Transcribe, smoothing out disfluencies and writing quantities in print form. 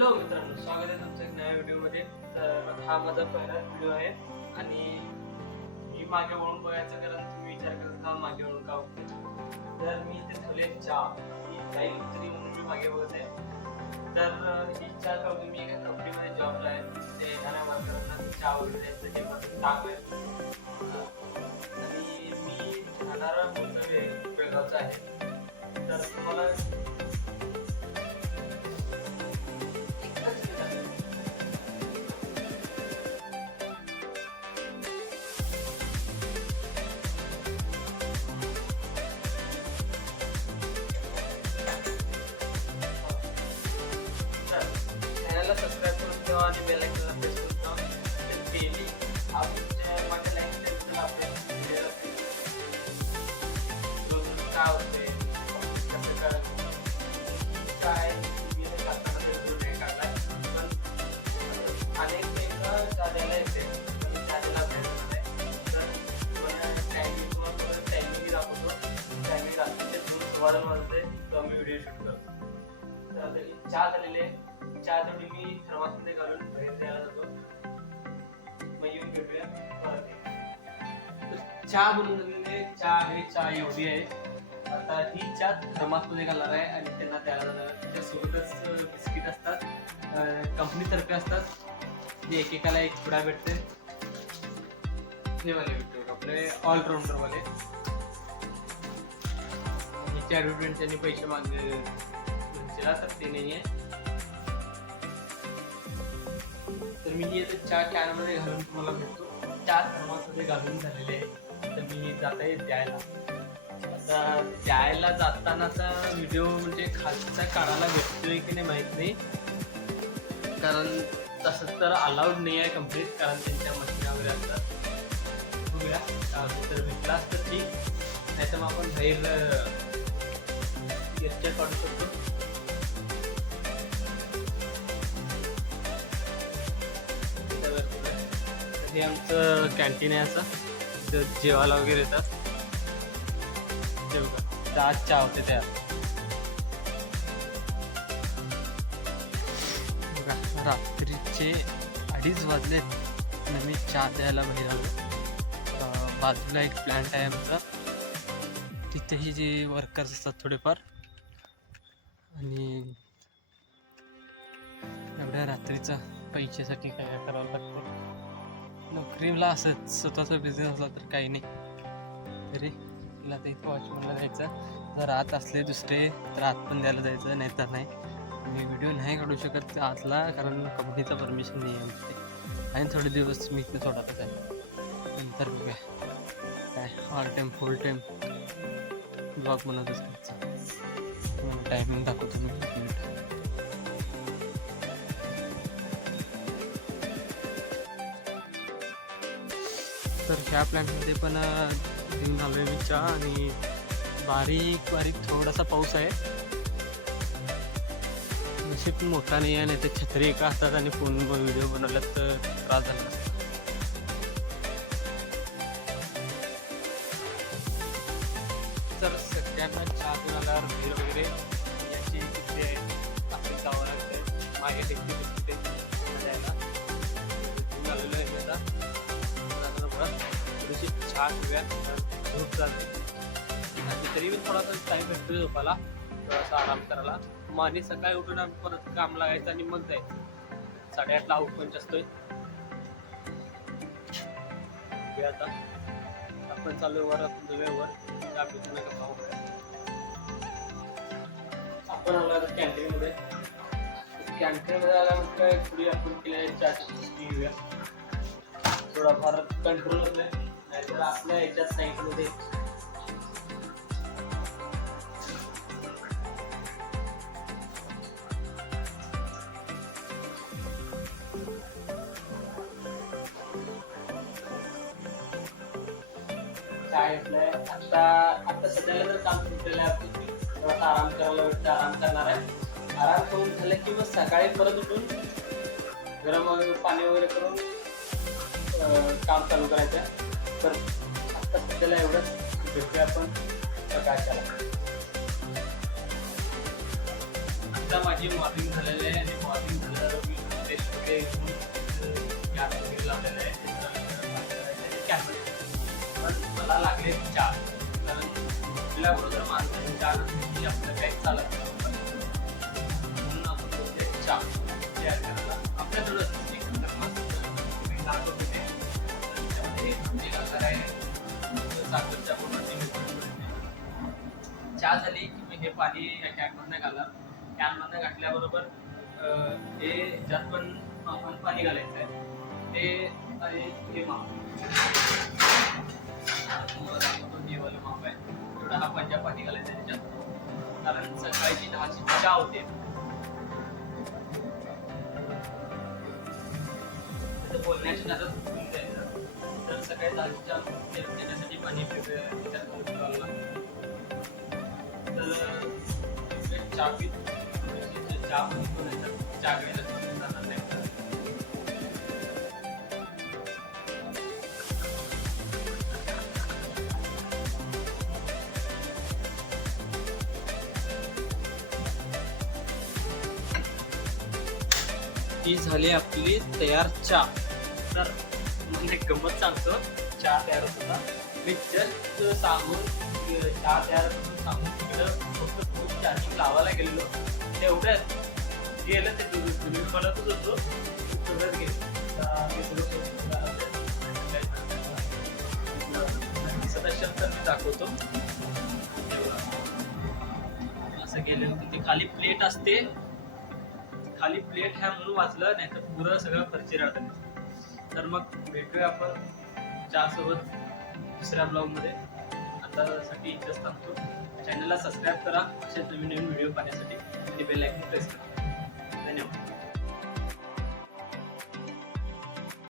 Hello मित्रांनो, स्वागत आहे तुमचं एक नव्या व्हिडिओमध्ये. तर हा माझा पहिला व्हिडिओ आहे आणि मी मागे वळून बघायचं, कारण तुम्ही विचार करत हा मागे वळून का बघते. तर मी इथे ठेवले चहा, ही लाईव्ह तरी म्हणून मी मागे बघत आहे. तर ही चहा कंपनी, मी एका कंपनीमध्ये जॉबला आहे. ते येणाऱ्या वर्करांना चहा वगैरे द्यायचं हे माझं काम आहे. आणि मी राहणारा मूळचा बेळगावचा आहे. तर तुम्हाला चॅनलला सबस्क्राईब करून ठेवा आणि बेल आयकॉनला प्रेस करून ठेवा. तर डेली आपल्या माझ्या लाईफस्टाईलला अपडेट रोज काय होते, कसं काय मी करताना व्हिडिओ काढला. पण अनेक चॅनलला येते, पण चॅनलला अपडेट होत नाही. तर तुम्हाला टायमिंग दाखवतो. टायमिंग रात्रीचे 2 वाजते तेव्हा मी व्हिडिओ शूट करतो. तर आता ही चहा झालेली आहे. चहा तेवढी मी थर्मासमध्ये घालून बाहेर द्यायला जातो. मग येऊन भेटूया परत. चहा बनवून झालेली आहे. चहा आहे, चहा एवढी आहे. आता ही चहा थर्मासमध्ये घालणार आहे आणि त्यांना द्यायला जाणार. त्याच्यासोबतच बिस्किट असतात, कंपनीतर्फे असतात. जे एकेकाला एक पुडा भेटते. हे वाले भेटतो आपले ऑलराऊंडरवाले. ह्याची ॲडव्हर्टाइजमेंट त्यांनी पैसे मागले तर ते नाही आहे. तर मी हे चहा कॅनमध्ये घालून तुम्हाला भेटतो. चहा थर्मासमध्ये घालून झालेले आहे. तर मी जात आहे द्यायला. आता द्यायला जातानाचा व्हिडिओ म्हणजे खालचा काढायला भेटतोय की नाही माहीत नाही, कारण तसं तर अलाउड नाही आहे कंप्लीट, कारण त्यांच्या मशीन वगैरे असतात. बघूया तर भेटला असतं ठीक, नाही तर मग आपण बाहेर लेक्चर काढू शकतो. हे आमचं कॅन्टीन आहे. असं जेवायला वगैरे येतात. चहा चहा होते त्या रात्रीचे 2:30 वाजलेत आणि मी चहा द्यायला बाहेर आलो. बाजूला एक प्लॅन्ट आहे आमचा, तिथेही जे वर्कर्स असतात थोडेफार. आणि एवढ्या रात्रीचा पैशासाठी काय करावं लागतं. नोकरीला असंच स्वतःचा बिझनेस असला तर काही नाही. तरी तिला तर इथं वॉचमॅनला जायचं. जर आत असले दुसरे तर आत पण द्यायला जायचं, नाही तर नाही. मी व्हिडिओ नाही काढू शकत आतला, कारण कंपनीचं परमिशन नाही आहे आमची. आणि थोडे दिवस मी इथे सोडतच आहे. नंतर बघूया काय ऑल टाईम फुल टाईम ब्लॉग बनवत असतो. टायमिंग दाखवतो मी 1 मिनिट. तर ह्या प्लॅन्टमध्ये पण घेऊन आलो आहे मी चहा. आणि बारीक बारीक थोडासा पाऊस आहे. नशीब मोठा नाही आहे, नाही तर छत्री एका असतात आणि फोन व्हिडिओ बनवल्यात तर त्रास झाला असता. तर सगळ्यांना चहा पिऊन आल्यावर भीर वगैरे याची किती आहे आपली जावं लागते. मागे टेकते बिस्किटे द्यायला घेऊन आलेलो आहे मी आता. थोडीशी चहा पिऊया, झोप जाते. आणि तरी पण थोडासा टाईम भेटतो झोपायला, थोडासा आराम करायला. मग आणि सकाळी उठून आम्ही परत काम लागायचं आणि मग जायचं. 8:30ला आउट पंच असतोय. आता आपण चालू वर, आपण जाऊया वर. चहा पिताना गप्पा मारूया. आपण आलो आता कॅन्टीनमध्ये. कॅन्टीनमध्ये आल्यानंतर पुढे आपण केल्या चहा घेऊया. थोडाफार कंट्रोल होतोय, नाहीतर आपल्या याच्या साईडमध्ये काय घेतलंय. आता सध्याला तर काम सुटलेलं आहे. आपण थोडासा आराम करायला भेटतं, आराम करणार आहे. आराम करून झालं की मग सकाळी परत उठून गरम पाणी वगैरे करून काम चालू करायचं. तर आता सध्याला एवढंच भेटूया आपण सकाळच्या. आता माझी मॉर्निंग झालेली आहे आणि मॉर्निंग मला लागले 4, कारण आपल्याबरोबर माझं 4 नसली आपलं काही चालत नाही. म्हणून आपण बोलते 4 तयार करायला आपल्याजवळच तुम्ही दाखवतो ते त्याच्यामध्ये आमची आकार आहे साखरच्या चहा झाली की मी हे पाणी या कॅनमधनं घाला. कॅनमधनं घातल्याबरोबर हे ज्यात पण आपण पाणी घालायचं आहे ते आणि हे माप माप आहे एवढा हा पंजा पाणी घालायचं आहे त्याच्यात, कारण सकाळची 10ची चहा होते. बोलण्याची नादात चुकून जायचं तर सकाळी 10ची चहा त्याच्यासाठी पाणी तर चहा पीत चहा चहा जाणार नाही. ही झाली आपली तयार चहा. तर म्हणजे गंमत सांगतो, चहा तयार होत होता मी जस्ट सांगून चहा तयार करून सांगून तिकडं फक्त फोन चार्जिंग लावायला गेलेलो तेवढ्यात गेलं ते तुम्ही म्हणतच होतो सगळंच गेलं. तर मी दाखवतो असं गेलं ते खाली प्लेट असते, खाली प्लेट ह्या म्हणून वाचलं नाही तर पुरं सगळं फरची राहतं. तर मग भेटूया आपण चहा सोबत दुसऱ्या ब्लॉगमध्ये. आतासाठी इथंच थांबतो. चॅनलला सबस्क्राईब करा असे नवीन नवीन व्हिडिओ पाहण्यासाठी आणि बेल आयकॉन प्रेस करा.